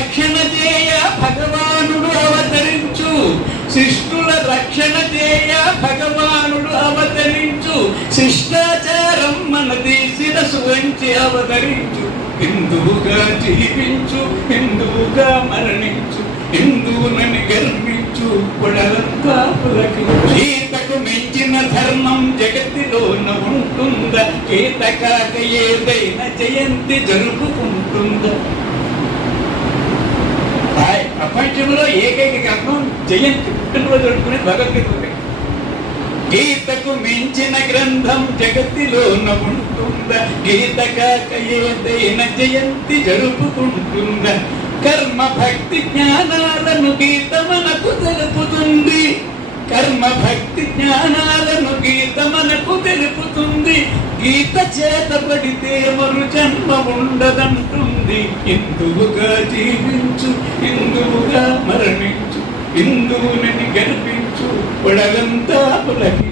రక్షణ చేయ భగవానుడు అవతరించు. శిష్టుల రక్షణ చేయ భగవానుడు అవతరించు. శిష్టాచారం మనది శిరసు వంచి అవతరించు. హిందువుగా జీవించు హిందువుగా మరణించు హిందువునని గర్వించు పొడలంతా పులకించు. మించిన ధర్మం జగతిలోన ఉంటుందా? గీత ఏదైనా జయంతి జరుపుకుంటుందా? ప్రపంచంలో ఏకైక గ్రంథం జయంతి పుట్టినరోజు జరుపుకునే భగవద్గీత గీతకు మించిన గ్రంథం జగతిలో ఉంటుందా? గీత కాక ఏదైన జయంతి జరుపుకుంటుంద? కర్మ భక్తి జ్ఞానాలను గీత మనకు తెలుపుతుంది. కర్మ భక్తి జ్ఞానాలను గీత మనకు తెలుపుతుంది. గీత చేతబడితే మరు జన్మ ఉండదంటుంది. ఎందుకుగా జీవించు? హిందువుగా గెలిపించు. హిందువుని పొడగంతా పులకి